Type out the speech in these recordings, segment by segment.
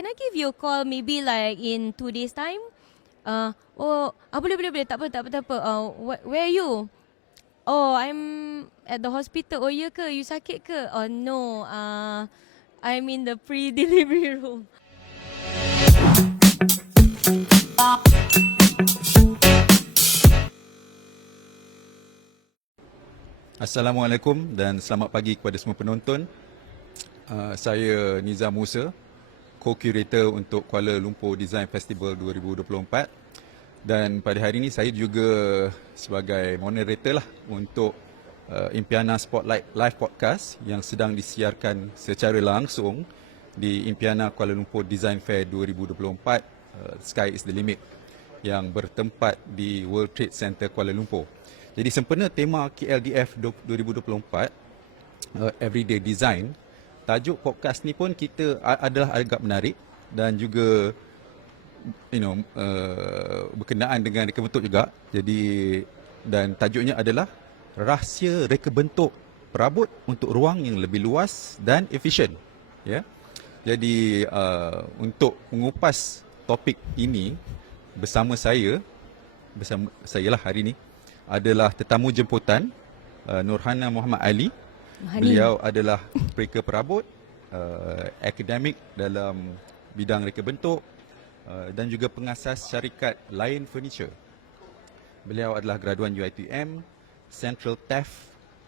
can I give you a call maybe like in 2 days time? Boleh. Tak apa. Where are you? Oh, I'm at the hospital. Oh, ya ke? You sakit ke? Oh, no. I'm in the pre-delivery room. Assalamualaikum dan selamat pagi kepada semua penonton. Saya Nizar Musa, co-curator untuk Kuala Lumpur Design Festival 2024. Dan pada hari ini saya juga sebagai moderator lah untuk Impiana Spotlight Live Podcast yang sedang disiarkan secara langsung di Impiana Kuala Lumpur Design Fair 2024, Sky is the Limit, yang bertempat di World Trade Center Kuala Lumpur. Jadi sempena tema KLDF 2024, Everyday Design, tajuk podcast ni pun kita adalah agak menarik dan juga berkenaan dengan rekabentuk juga. Jadi dan tajuknya adalah Rahsia Rekabentuk Perabot Untuk Ruang yang lebih luas dan efisien. Ya. Jadi untuk mengupas topik ini bersama saya lah hari ini adalah tetamu jemputan Nurhana Muhammad Ali. Beliau adalah pereka perabot, akademik dalam bidang rekabentuk dan juga pengasas syarikat Lain Furniture. Beliau adalah graduan UiTM, Central TAFE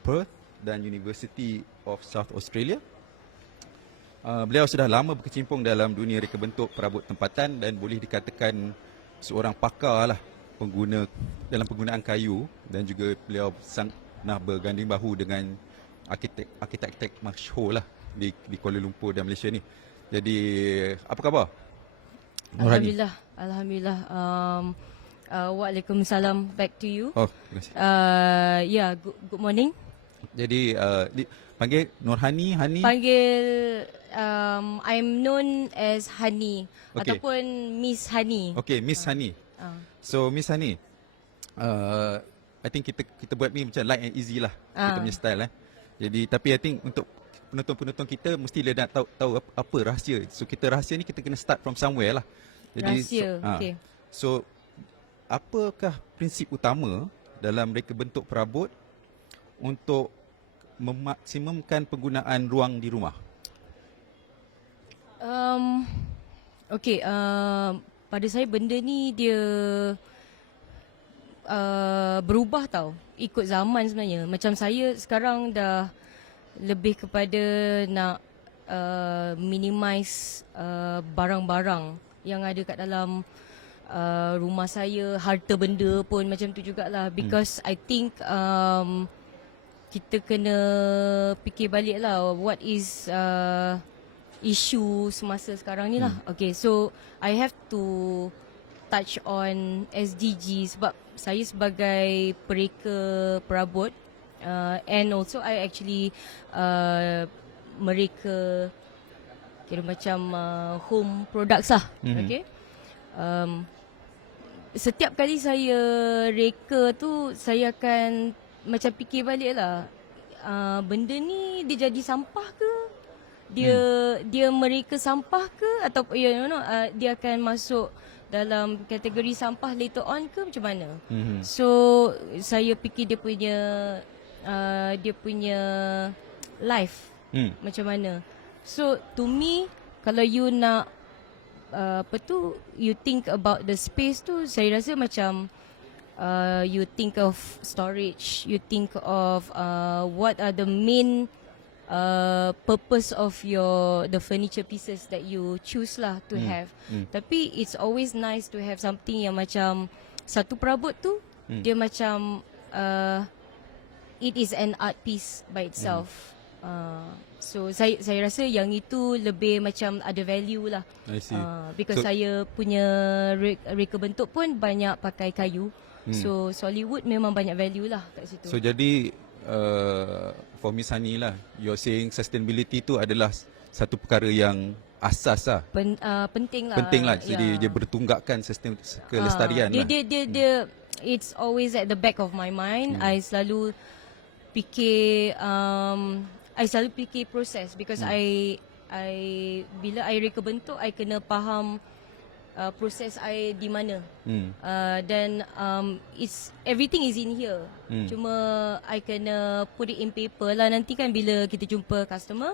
Perth dan University of South Australia. Beliau sudah lama berkecimpung dalam dunia rekabentuk perabot tempatan dan boleh dikatakan seorang pakar lah dalam penggunaan kayu, dan juga beliau pernah berganding bahu dengan arkitek masyhur lah di Kuala Lumpur dan Malaysia ni. Jadi apa khabar? Alhamdulillah. Waalaikumsalam, back to you. Oh, terima kasih. Good morning. Jadi panggil Nurhani, Hani? Panggil I'm known as Hani, ataupun Miss Hani. Okay, Miss Hani. So Miss Hani, I think kita buat ni macam light and easy lah, kita punya style Jadi tapi I think untuk penonton-penonton kita mesti dia nak tahu apa rahsia. So kita rahsia ni kita kena start from somewhere lah. Jadi rahsia, okay. So apakah prinsip utama dalam rekabentuk perabot untuk memaksimumkan penggunaan ruang di rumah? Pada saya benda ni dia berubah tau, ikut zaman sebenarnya. Macam saya sekarang dah lebih kepada nak minimize barang-barang yang ada kat dalam rumah saya, harta benda pun macam tu jugalah. Because I think kita kena fikir balik lah what is isu semasa sekarang ni lah. Okay, so I have to touch on SDG sebab saya sebagai pereka perabot and also I actually mereka kira macam home products lah. Okay. Setiap kali saya reka tu saya akan macam fikir balik lah, benda ni dia jadi sampah ke? Dia mereka sampah ke, atau dia akan masuk dalam kategori sampah later on ke, macam mana? So saya fikir dia punya life macam mana. So to me, kalau you nak you think about the space tu, saya rasa macam you think of storage, you think of what are the main purpose of the furniture pieces that you choose lah to have. Tapi it's always nice to have something yang macam satu perabot tu dia macam it is an art piece by itself. So saya rasa yang itu lebih macam ada value lah. I see. Because saya punya reka bentuk pun banyak pakai kayu. So solid wood memang banyak value lah kat situ. So jadi for Miss Hani lah, you're saying sustainability tu adalah satu perkara yang asas lah. Penting lah. Penting lah. Jadi dia bertunggakkan kelestarian lah. Dia it's always at the back of my mind. I selalu fikir proses because I bila I reka bentuk, I kena faham proses I di mana. Dan everything is in here. Cuma I kena put it in paper lah. Nanti kan bila kita jumpa customer,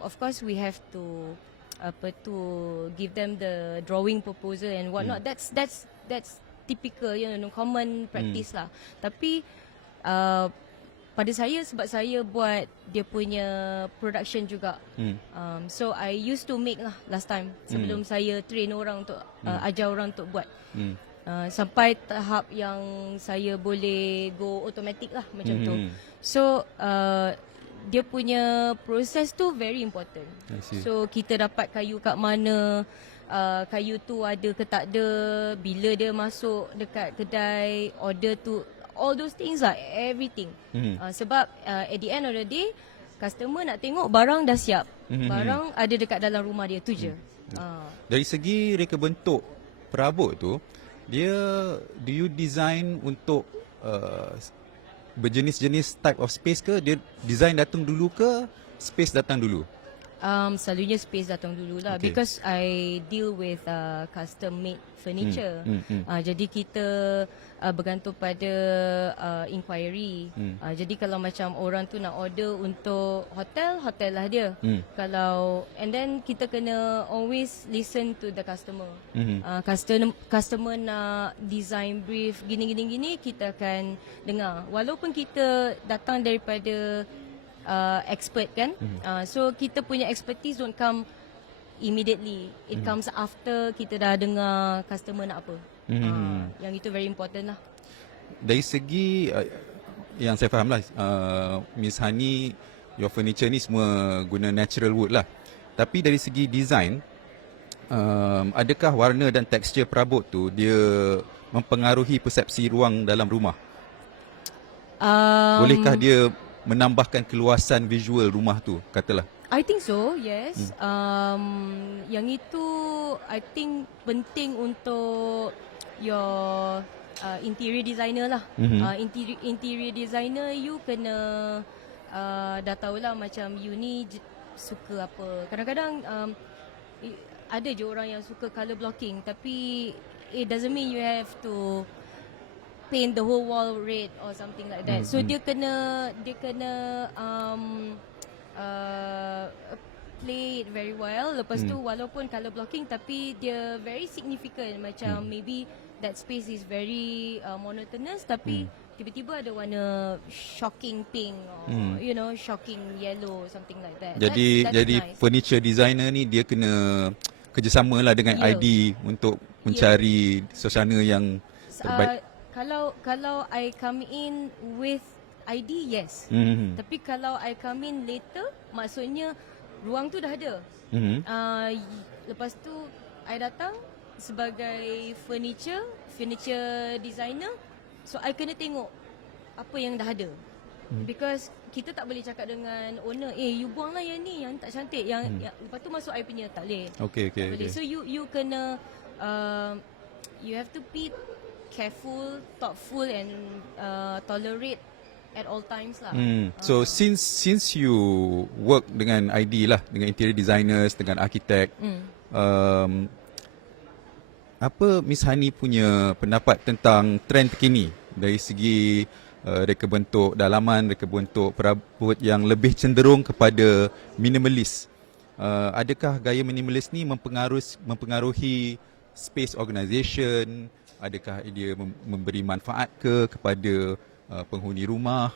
of course we have to give them the drawing proposal and whatnot. That's typical, common practice lah. Tapi pada saya, sebab saya buat dia punya production juga, so I used to make lah last time sebelum saya train orang untuk ajar orang untuk buat, sampai tahap yang saya boleh go automatic lah macam tu. So dia punya proses tu very important. So kita dapat kayu kat mana, kayu tu ada ke tak ada, bila dia masuk dekat kedai, order tu, all those things lah, everything. Sebab at the end of the day, customer nak tengok barang dah siap, barang ada dekat dalam rumah dia, tu je. Dari segi reka bentuk perabot tu, dia do you design untuk berjenis-jenis type of space ke? Dia design datang dulu ke space datang dulu? Selalunya space datang dulu lah, because I deal with custom made furniture. Jadi kita bergantung pada inquiry. Jadi kalau macam orang tu nak order untuk hotel, hotel lah dia. Kalau, and then kita kena always listen to the customer. Customer nak design brief gini, kita akan dengar. Walaupun kita datang daripada expert kan, so kita punya expertise don't come immediately. It comes after kita dah dengar customer nak apa. Yang itu very important lah. Dari segi yang saya faham lah, Miss Hani, your furniture ni semua guna natural wood lah. Tapi dari segi design, adakah warna dan tekstur perabot tu dia mempengaruhi persepsi ruang dalam rumah? Bolehkah dia menambahkan keluasan visual rumah tu, katalah? I think so, yes. Yang itu I think penting untuk your interior designer lah. Interior designer, you kena dah tahulah macam you ni suka apa. Kadang-kadang ada je orang yang suka colour blocking, tapi it doesn't mean you have to paint the whole wall red or something like that. So dia kena play it very well. Lepas tu walaupun colour blocking, tapi dia very significant. Macam maybe that space is very monotonous, tapi tiba-tiba ada warna shocking pink or shocking yellow, something like that. Jadi nice. Furniture designer ni dia kena kerjasama lah dengan ID untuk mencari suasana yang terbaik. Kalau I come in with ID, yes. Tapi kalau I come in later, maksudnya ruang tu dah ada. Lepas tu I datang sebagai furniture designer, so I kena tengok apa yang dah ada. Because kita tak boleh cakap dengan owner, you buanglah yang ni, yang tak cantik, yang lepas tu masuk I punya, tak boleh. Okay. So you kena you have to be careful, thoughtful and tolerate at all times lah. So since you work dengan ID lah, dengan interior designers, dengan arkitek, apa Miss Hani punya pendapat tentang trend terkini dari segi reka bentuk dalaman, reka bentuk perabot yang lebih cenderung kepada minimalis? Adakah gaya minimalis ni mempengaruhi space organisation? Adakah dia memberi manfaat kepada penghuni rumah?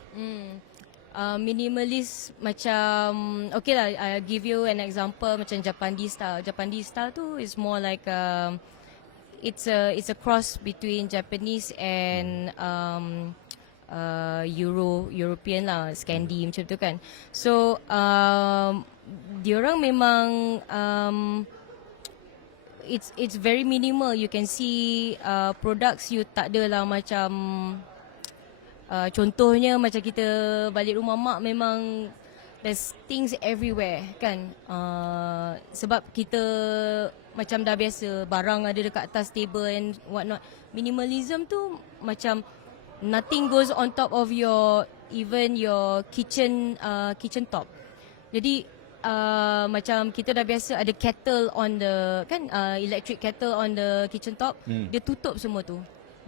Minimalis macam, okay lah, I give you an example macam Japanese style. Japanese style tu is more like it's a cross between Japanese and European lah, Scandi macam tu kan. So diorang memang it's very minimal. You can see products you tak ada lah macam contohnya macam kita balik rumah mak, memang there's things everywhere kan. Sebab kita macam dah biasa barang ada dekat atas table and whatnot. Minimalism tu macam nothing goes on top of your even your kitchen top. Jadi macam kita dah biasa ada kettle on the kan electric kettle on the kitchen top, dia tutup semua tu.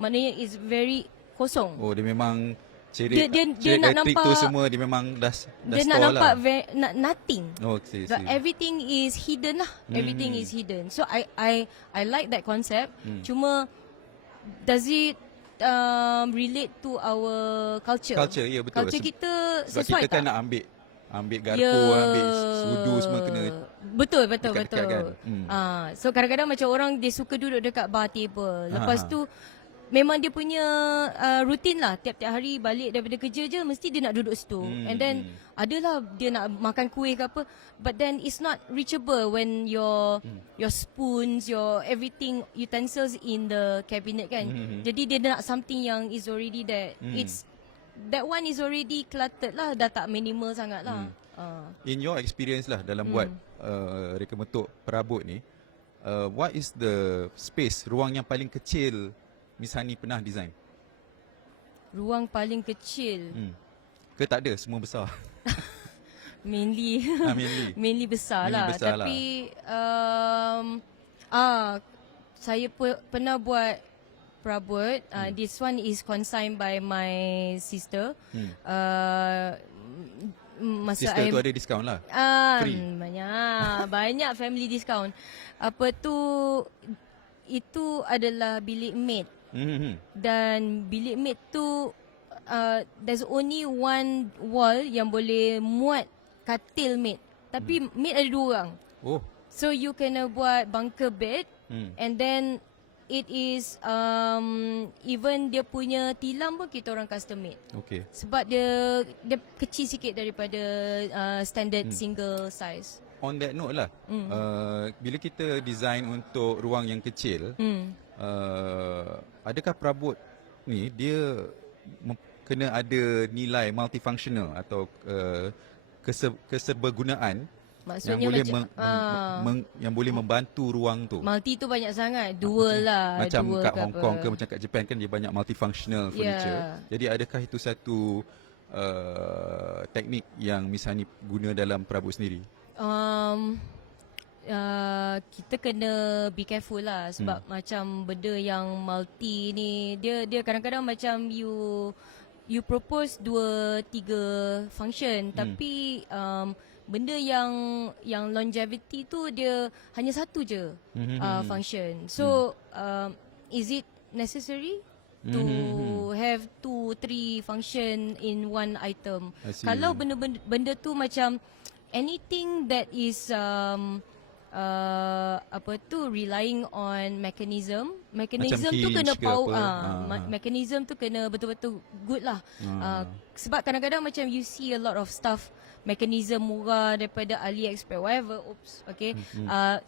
Maknanya is very kosong. Oh, dia memang Dia nak elektrik tu nampak, semua dia memang dah dia nak store nampak lah. nothing. Oh, see. But everything is hidden lah. Everything is hidden. So I like that concept. Cuma does it relate to our culture? Culture, ya betul. Culture kita sebab sesuai kita kan tak? nak ambil garpu, ambil sudu semua kena Betul. dekat-dekat kan. So kadang-kadang macam orang dia suka duduk dekat bar table. Lepas tu memang dia punya rutin lah. Tiap-tiap hari balik daripada kerja je mesti dia nak duduk situ. And then adalah dia nak makan kuih ke apa, but then it's not reachable when your spoons, your everything utensils in the cabinet kan. Jadi dia nak something yang is already that it's that one is already cluttered lah, dah tak minimal sangat lah. In your experience lah dalam buat Rekabentuk Perabot ni, what is the space, ruang yang paling kecil Miss Hani pernah design? Ruang paling kecil. Ke tak ada, semua besar? Mainly mainly besar Mainly lah. besar Tapi saya pernah buat perabot. This one is consigned by my sister. Masa Sister tu ada diskaun lah? Free? Banyak family discount. Apa tu, itu adalah bilik maid. Dan bilik maid tu there's only one wall yang boleh muat katil maid. Tapi maid ada 2 orang. Oh. So you kena buat bunker bed. And then it is even dia punya tilam pun kita orang custom made. Okay. Sebab dia kecil sikit daripada standard single size. On that note lah, bila kita design untuk ruang yang kecil, adakah perabot ni dia kena ada nilai multifunctional atau keserbergunaan Maksudnya yang boleh membantu ruang tu? Multi tu banyak sangat, dual lah. Macam dual kat Hong Kong ke macam kat Japan kan dia banyak multifunctional furniture. Jadi adakah itu satu teknik yang Miss Hani guna dalam perabot sendiri? Kita kena be careful lah. Sebab macam benda yang multi ni, dia kadang-kadang macam you propose 2-3 function, tapi benda yang longevity tu dia hanya satu je function. So is it necessary to have 2-3 function in one item? Kalau benda tu macam anything that is relying on mechanism tu kena power, mechanism tu kena betul-betul good lah. Sebab kadang-kadang macam you see a lot of stuff mechanism murah daripada AliExpress whatever, okay.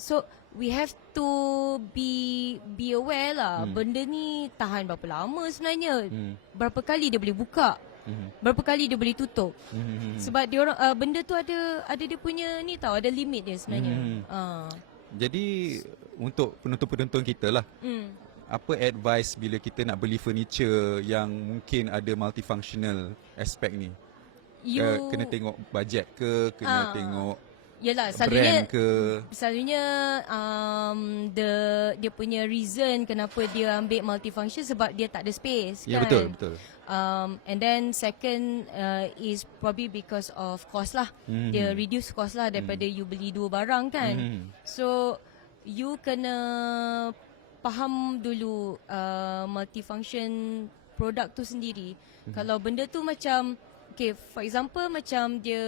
So we have to be aware lah. Benda ni tahan berapa lama sebenarnya, berapa kali dia boleh buka, berapa kali dia boleh tutup. Sebab dia orang benda tu ada dia punya ni tahu, ada limit dia sebenarnya. Jadi untuk penonton-penonton kita lah, apa advice bila kita nak beli furniture yang mungkin ada multifunctional aspek ni? Kena tengok bajet ke, kena tengok yelah, brand ke? Selalunya dia punya reason kenapa dia ambil multifunction sebab dia tak ada space, kan? Ya, betul. And then second is probably because of cost lah. Dia reduce cost lah daripada you beli 2 barang kan. So you kena faham dulu multifunction produk tu sendiri. Kalau benda tu macam, okay, for example macam dia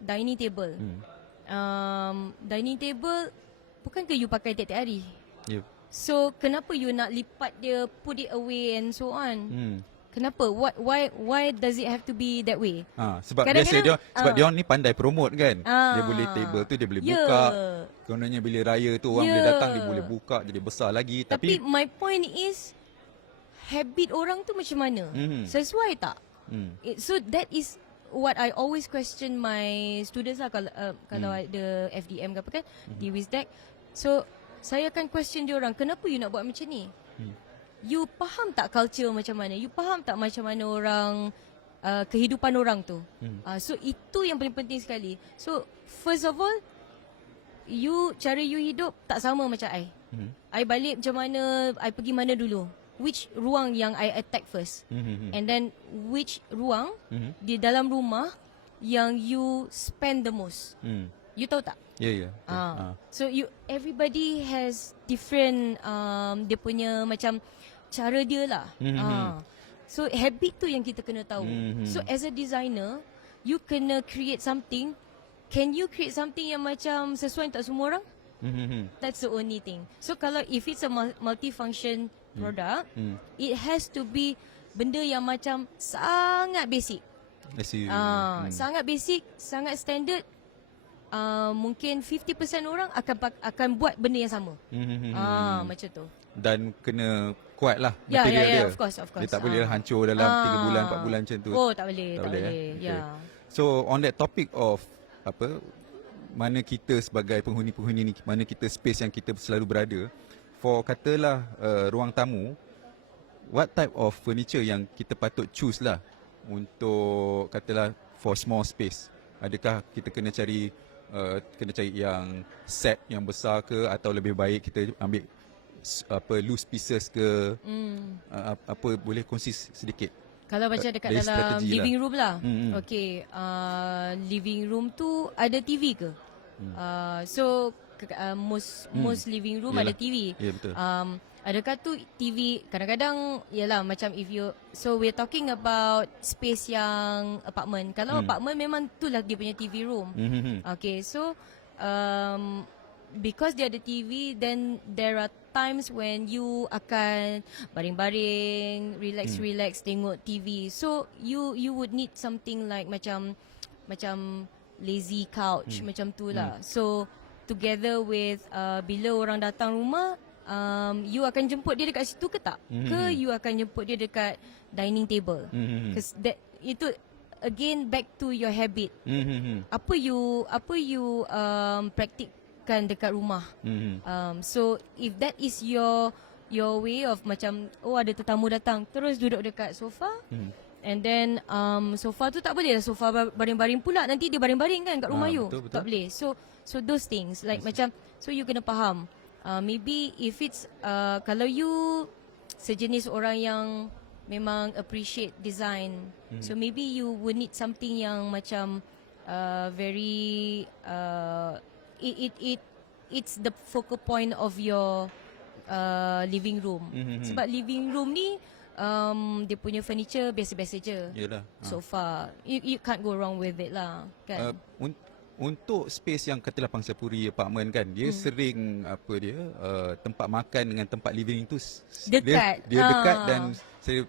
dining table. Dining table bukan ke you pakai tiap-tiap hari? Yep. So kenapa you nak lipat dia, put it away and so on? Kenapa? Why does it have to be that way? Sebab dia orang ni pandai promote kan. Dia boleh table tu dia boleh buka. Kononnya bila raya tu orang boleh datang, dia boleh buka jadi besar lagi. Tapi my point is habit orang tu macam mana? Sesuai tak? So that is what I always question my students lah. Kalau ada FDM ke apa kan, di Wisdec. So saya akan question dia orang, kenapa you nak buat macam ni? You faham tak culture macam mana? You faham tak macam mana orang kehidupan orang tu. So itu yang paling penting sekali. So first of all, cara you hidup tak sama macam I. I balik macam mana, I pergi mana dulu, which ruang yang I attack first, and then which ruang di dalam rumah yang you spend the most. You tahu tak? Ya. So everybody has different dia punya macam cara dia lah. So habit tu yang kita kena tahu. So as a designer, you kena create something. Can you create something yang macam sesuai tak semua orang? That's the only thing. So kalau if it's a multifunction product, it has to be benda yang macam sangat basic. Sangat basic, sangat standard. Mungkin 50% orang akan buat benda yang sama. Macam tu. Dan kena kuat lah Ya, material dia. Of course. Dia tak boleh hancur dalam 3 bulan, 4 bulan macam tu. Oh, tak boleh. Okay. Ya. So on that topic of mana kita sebagai penghuni-penghuni ni, mana kita space yang kita selalu berada, for katalah ruang tamu, what type of furniture yang kita patut choose lah untuk katalah for small space? Adakah kita kena cari yang set yang besar ke, atau lebih baik kita ambil loose pieces ke? Boleh kongsi sedikit kalau macam dekat dalam living room lah. Okay, living room tu ada TV ke? So most living room ada TV. Ya, betul. Adakah tu TV kadang-kadang yalah macam if you, so we're talking about space yang apartment. Kalau apartment memang itulah dia punya TV room. Okay, so because dia ada TV, then there are times when you akan baring-baring, relax tengok TV. So you would need something like macam lazy couch macam tu lah. So together with bila orang datang rumah, you akan jemput dia dekat situ ke tak? Ke you akan jemput dia dekat dining table? Because itu again back to your habit. Apa you praktikkan dekat rumah. So if that is your way of macam ada tetamu datang terus duduk dekat sofa, and then sofa tu tak boleh lah sofa baring-baring pula, nanti dia baring-baring kan kat rumah you. Betul. Tak boleh. So those things like macam, so you kena faham. Maybe if it's kalau you sejenis orang yang memang appreciate design, so maybe you would need something yang macam very it's the focal point of your living room. Sebab living room ni dia punya furniture biasa-biasa je. Yalah. Sofa, you can't go wrong with it lah kan. Untuk space yang katalah pangsapuri apartment kan, dia sering tempat makan dengan tempat living tu dekat. Dia dekat dan saya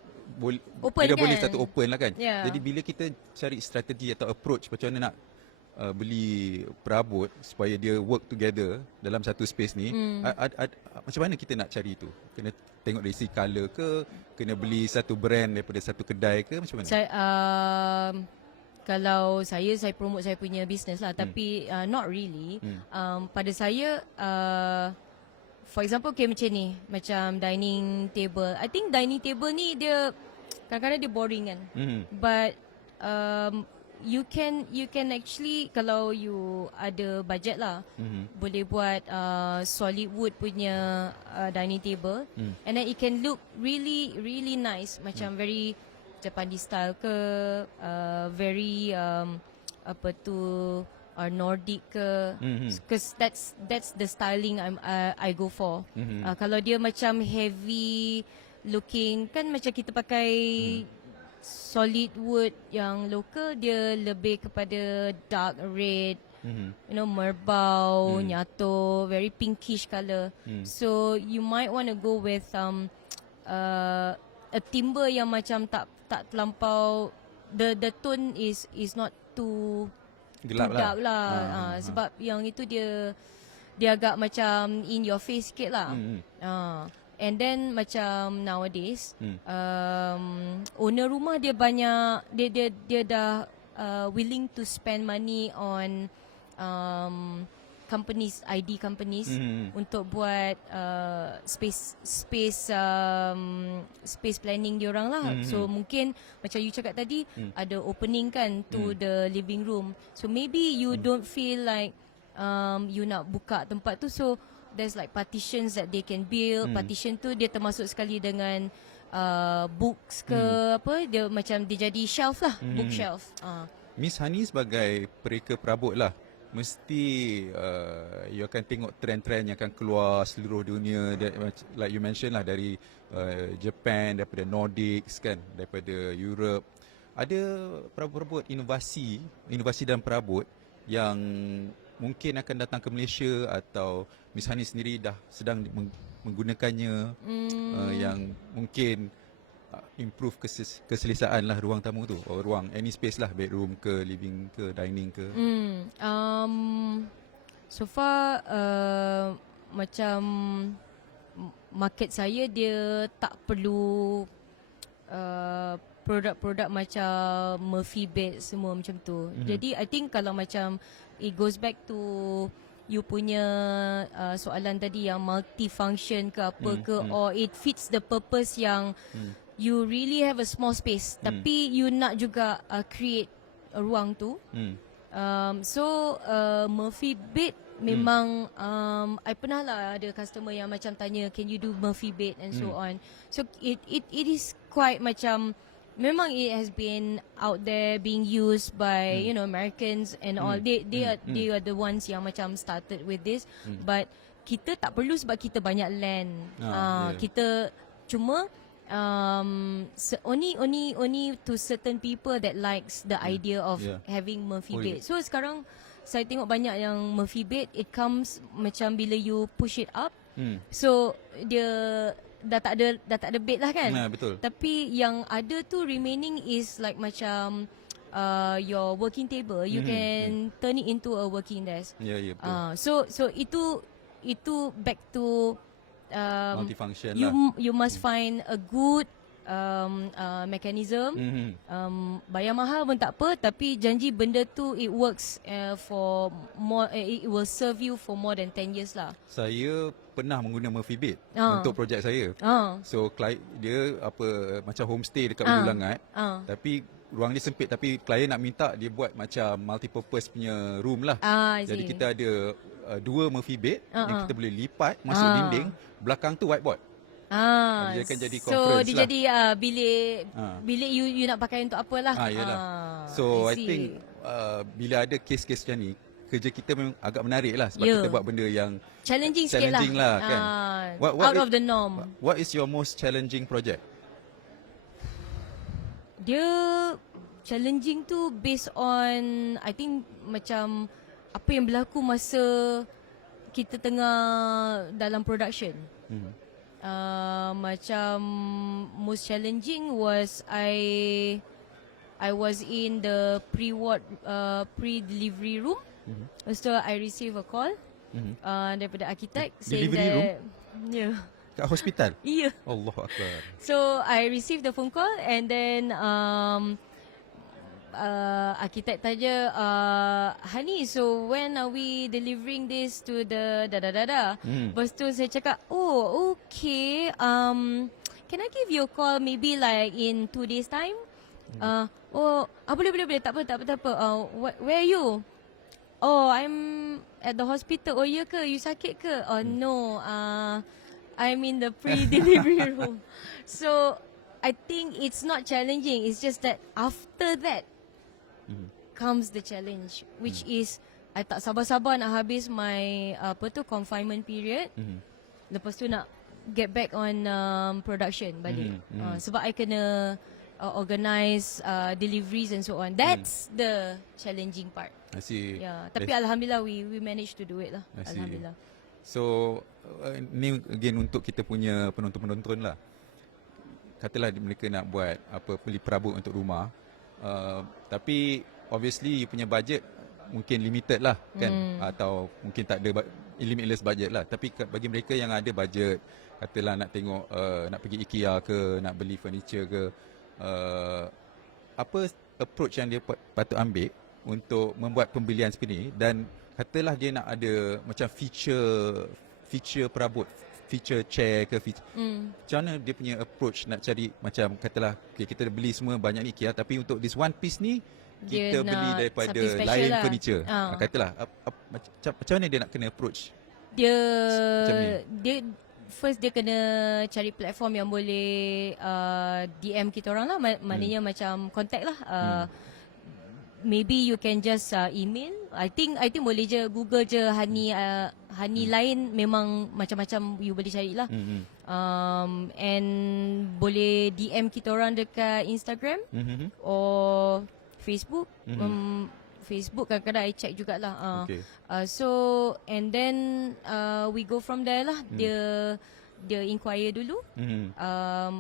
Open tidak kan? boleh satu open lah kan. Yeah. Jadi bila kita cari strategi atau approach macam mana nak beli perabot supaya dia work together dalam satu space ni, macam mana kita nak cari tu? Kena tengok dari segi colour ke, kena beli satu brand daripada satu kedai ke, macam mana? Kalau saya promote saya punya business lah, tapi not really. Pada saya for example macam ni, macam dining table. I think dining table ni dia kadang-kadang dia boring kan. But you can actually, kalau you ada budget lah, boleh buat solid wood punya dining table, and then it can look really really nice, macam very Japanese style ke, very Nordic ke, because that's the styling I go for. Kalau dia macam heavy looking kan, macam kita pakai solid wood yang local, dia lebih kepada dark red, merbau, nyato, very pinkish color. So you might want to go with a timber yang macam tak terlampau, the tone is not too gelap lah. Sebab yang itu dia agak macam in your face sikit lah. And then macam nowadays owner rumah dia banyak, dia dah willing to spend money on companies, ID companies untuk buat space planning diorang lah. So mungkin macam you cakap tadi, ada opening kan to the living room. So maybe you don't feel like you nak buka tempat tu, so there's like partitions that they can build. Partition tu dia termasuk sekali dengan books ke apa, dia macam dia jadi shelf lah, bookshelf. Miss Hani sebagai pereka perabot lah, mesti you akan tengok trend-trend yang akan keluar seluruh dunia, like you mention lah, dari Japan, daripada Nordics kan, daripada Europe. Ada perabot-perabot inovasi dalam perabot yang mungkin akan datang ke Malaysia, atau Miss Hani sendiri dah sedang menggunakannya, yang mungkin improve keselesaan lah ruang tamu tu, ruang any space lah, bedroom ke, living ke, dining ke. So far macam market saya dia tak perlu produk-produk macam Murphy bed semua macam tu. Jadi I think kalau macam it goes back to you punya soalan tadi yang multifunction ke apa ke, or it fits the purpose yang you really have a small space tapi you nak juga create a ruang tu. So Murphy bed memang I pernah lah ada customer yang macam tanya, can you do Murphy bed and so on. So it is quite macam, memang it has been out there being used by you know Americans and all. They are the ones yang macam started with this. But kita tak perlu sebab kita banyak land. Kita cuma only to certain people that likes the idea of having Murphy bed. So sekarang saya tengok banyak yang Murphy bed, it comes macam bila you push it up, so dia dah tak ada bed lah kan. Betul. Tapi yang ada tu remaining is like macam your working table. You can turn it into a working desk. Betul. So itu back to multifunction lah. You must find a good mechanism. Bayar mahal pun tak apa, tapi janji benda tu it works for more, it will serve you for more than 10 years lah. Saya pernah menggunakan Murphy bed untuk projek saya. So klien dia apa macam homestay dekat Ulu Langat, tapi ruang dia sempit, tapi klien nak minta dia buat macam multi-purpose punya room lah. Jadi kita ada 2 Murphy bed yang kita boleh lipat masuk dinding, belakang tu whiteboard. Dia akan jadi conference lah. So dia jadi bilik you nak pakai untuk apalah. So I think bila ada kes-kes macam ni, kerja kita memang agak menarik lah, sebab kita buat benda yang challenging sikit lah kan. Out of the norm. What is your most challenging project? Dia challenging tu based on I think macam apa yang berlaku masa kita tengah dalam production. Macam most challenging was I was in the pre-delivery room. So I receive a call daripada arkitek saying Delivery room? Yeah. Kat hospital? Yeah. Allahu Akbar. So I received the phone call and then arkitek tanya, Hani, so when are we delivering this to the da-da-da-da? Lepas tu saya cakap, oh okay, can I give you a call maybe like in 2 days time? Boleh, tak apa. Where are you? Oh, I'm at the hospital. Oh ya ke? You sakit ke? Oh no, I'm in the pre-delivery room. So I think it's not challenging. It's just that after that comes the challenge, which is I tak sabar-sabar nak habis my confinement period. Lepas tu nak get back on production balik. Sebab I kena organize deliveries and so on. That's the challenging part. I see. Yeah, tapi alhamdulillah we managed to do it lah. Alhamdulillah. So ni again untuk kita punya penonton-penonton lah. Katalah mereka nak buat beli perabot untuk rumah, tapi obviously you punya budget mungkin limited lah kan, atau mungkin tak ada limitless budget lah. Tapi bagi mereka yang ada budget, katalah nak tengok nak pergi IKEA ke, nak beli furniture ke, apa approach yang dia patut ambil untuk membuat pembelian seperti ni, dan katalah dia nak ada macam feature perabot, feature chair ke feature, macam mana dia punya approach nak cari, macam katalah okay, kita beli semua banyak ni IKEA, tapi untuk this one piece ni kita beli daripada Lain Furniture. Katalah macam mana dia nak kena approach? Dia first dia kena cari platform yang boleh DM kita orang lah, maknanya macam contact lah. Maybe you can just email. I think boleh je Google je Hani Lain, memang macam-macam you boleh cari lah. And boleh DM kita orang dekat Instagram or Facebook. Facebook kadang-kadang I check jugalah. Okay. So and then we go from there lah. Dia inquire dulu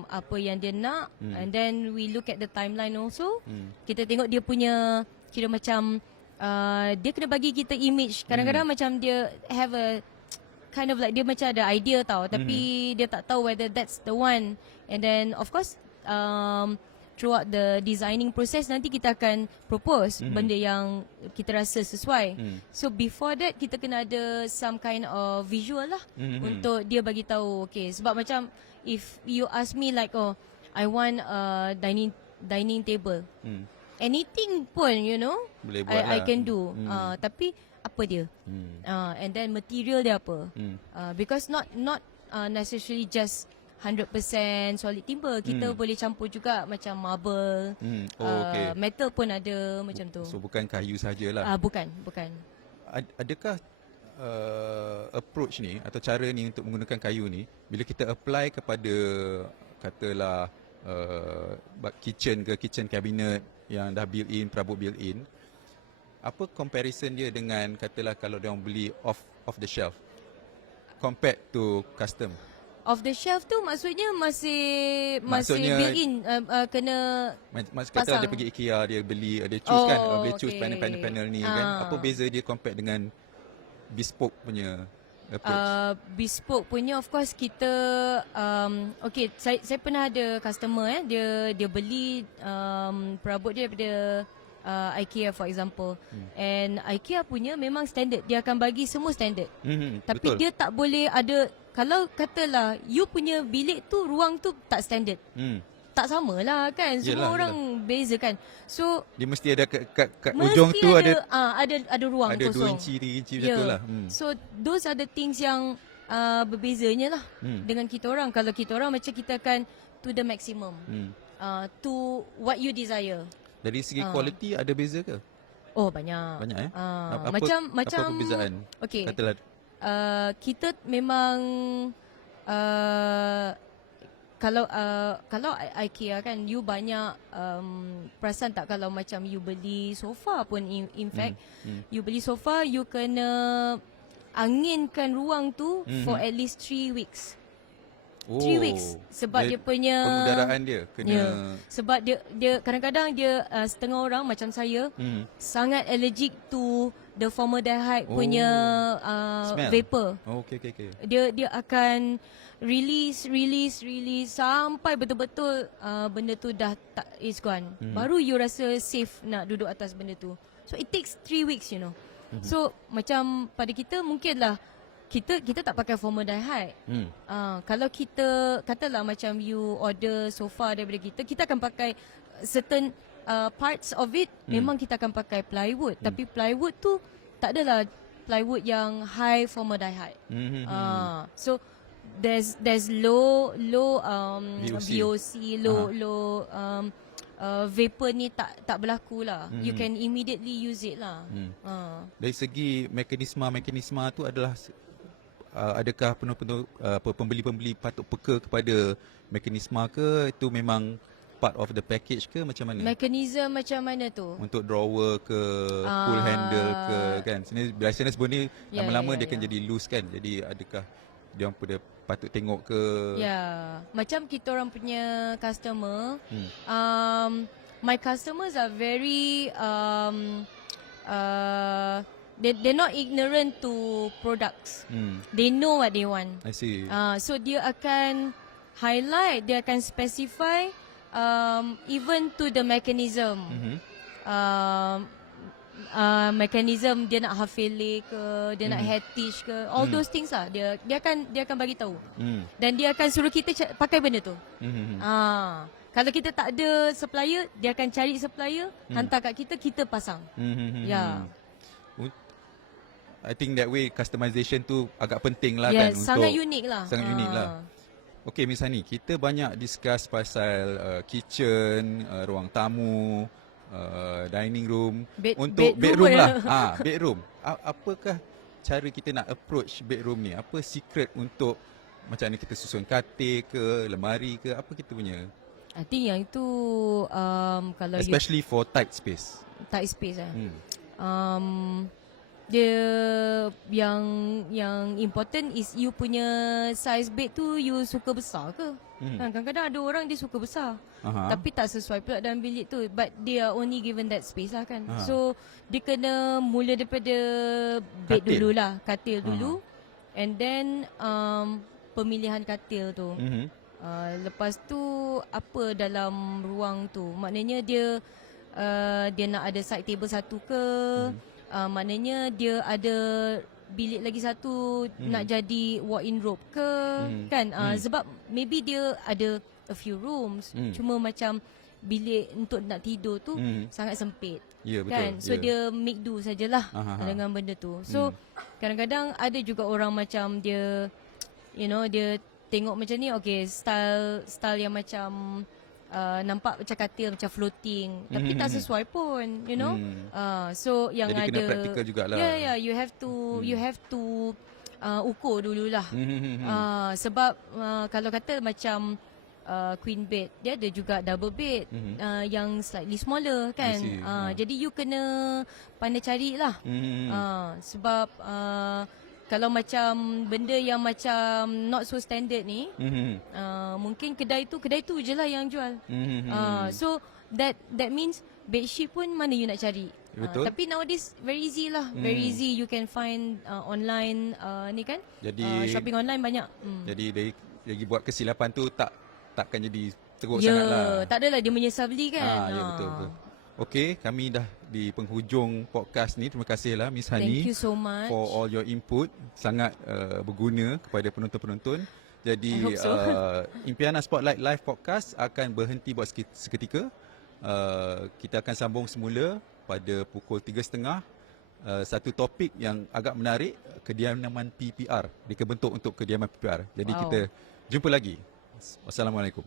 apa yang dia nak, and then we look at the timeline also. Kita tengok dia punya, kira macam dia kena bagi kita image. Kadang-kadang macam dia have a kind of like, dia macam ada idea tau, tapi dia tak tahu whether that's the one. And then of course throughout the designing process nanti kita akan propose benda yang kita rasa sesuai. So before that kita kena ada some kind of visual lah untuk dia bagi tahu. Okay, sebab macam if you ask me like, oh I want a dining table, anything pun boleh buat I can do. Tapi apa dia? And then material dia apa? Because not necessarily just 100% solid timber. Kita boleh campur juga macam marble, okay. Metal pun ada macam tu. So bukan kayu sajalah. Bukan. Adakah approach ni atau cara ni untuk menggunakan kayu ni, bila kita apply kepada katalah kitchen cabinet yang dah built in, perabot built in, apa comparison dia dengan katalah kalau dia orang beli off the shelf compared to custom? Off the shelf tu maksudnya masih built in, kena kata dia pergi IKEA, dia beli, dia choose dia choose panel ni kan. Apa beza dia compare dengan bespoke punya approach? Bespoke punya of course kita okay, saya pernah ada customer dia beli perabot dia daripada IKEA for example. And IKEA punya memang standard, dia akan bagi semua standard. Tapi betul, dia tak boleh ada, kalau katalah you punya bilik tu, ruang tu tak standard, tak sama lah kan. Semua orang beza kan. So dia mesti ada kat ujung tu ada ruang ada kosong, 2 inci 3 inci macam tu lah. So those are the things yang berbezanya lah dengan kita orang. Kalau kita orang macam kita akan to the maximum, to what you desire. Dari segi quality ada beza ke? Oh banyak. Banyak Macam apa perbezaan? Okay. Katalah kita memang kalau IKEA kan, you banyak perasan tak kalau macam you beli sofa pun, in fact you beli sofa, you kena anginkan ruang tu for at least 3 weeks. 3 weeks sebab dia punya pengudaraan dia kena, sebab dia kadang-kadang dia setengah orang macam saya sangat allergic to the formaldehyde punya vapor. Okay. Dia akan release sampai betul-betul benda tu dah tak, is gone. Baru you rasa safe nak duduk atas benda tu. So it takes 3 weeks, So macam pada kita mungkinlah kita tak pakai formaldehyde. Kalau kita katalah macam you order sofa daripada kita akan pakai certain parts of it, memang kita akan pakai plywood. Tapi plywood tu tak adalah plywood yang high formaldehyde. So there's low VOC, low vapor ni tak berlaku lah. You can immediately use it lah. Dari segi mekanisma tu adalah adakah pembeli-pembeli patut peka kepada mekanisma ke, itu memang part of the package ke, macam mana? Mekanisme macam mana tu? Untuk drawer ke, pull handle ke kan. Biasanya sebelum ni lama-lama dia akan jadi loose kan. Jadi adakah dia orang patut tengok ke? Macam kita orang punya customer, my customers are very they're not ignorant to products. They know what they want. I see. So dia akan highlight, dia akan specify even to the mechanism. mechanism dia nak half fillet ke, dia nak head stitch ke, all those things lah dia akan bagi tahu. Dan dia akan suruh kita pakai benda tu. Kalau kita tak ada supplier, dia akan cari supplier, hantar kat kita pasang. Ya. I think that way customization tu agak penting lah kan, untuk sangat unik lah. Sangat unik lah. Okay Miss Hani, kita banyak discuss pasal kitchen, ruang tamu, dining room, untuk bedroom lah. Bedroom. Apakah cara kita nak approach bedroom ni? Apa secret untuk macam mana kita susun katil ke, lemari ke, apa kita punya? I think yang itu kalau especially for tight space. Tight space dia yang important is you punya size bed tu you suka besar ke? Kadang-kadang ada orang dia suka besar, tapi tak sesuai pula dalam bilik tu, but they are only given that space lah kan. So dia kena mula daripada bed dululah, katil dulu, and then pemilihan katil tu. Lepas tu apa dalam ruang tu, maknanya dia nak ada side table satu ke, maknanya dia ada bilik lagi satu nak jadi walk-in robe ke, kan? Sebab maybe dia ada a few rooms, cuma macam bilik untuk nak tidur tu sangat sempit, kan? So dia make do sajalah dengan benda tu. So kadang-kadang ada juga orang macam dia, dia tengok macam ni, okay, style yang macam nampak macam katil macam floating, tapi tak sesuai pun, so yang jadi ada kena praktikal jugalah. you have to ukur dululah. Sebab kalau kata macam queen bed, dia ada juga double bed yang slightly smaller kan. Jadi you kena pandai carilah. Sebab kalau macam benda yang macam not so standard ni, mungkin kedai tu je lah yang jual. So that means bedsheet pun mana you nak cari. Tapi nowadays very easy lah, very easy, you can find online ni kan. Jadi shopping online banyak. Jadi dari buat kesilapan tu takkan jadi teruk sangat lah. Tak adalah dia menyesal beli kan. Ya betul. Okey, kami dah di penghujung podcast ni. Terima kasihlah Miss Hani. Thank you so much for all your input. Sangat berguna kepada penonton-penonton. Jadi Impiana Spotlight Live Podcast akan berhenti buat seketika. Kita akan sambung semula pada pukul 3.30. Satu topik yang agak menarik, kediaman PPR, dikebentuk untuk kediaman PPR. Jadi kita jumpa lagi. Wassalamualaikum.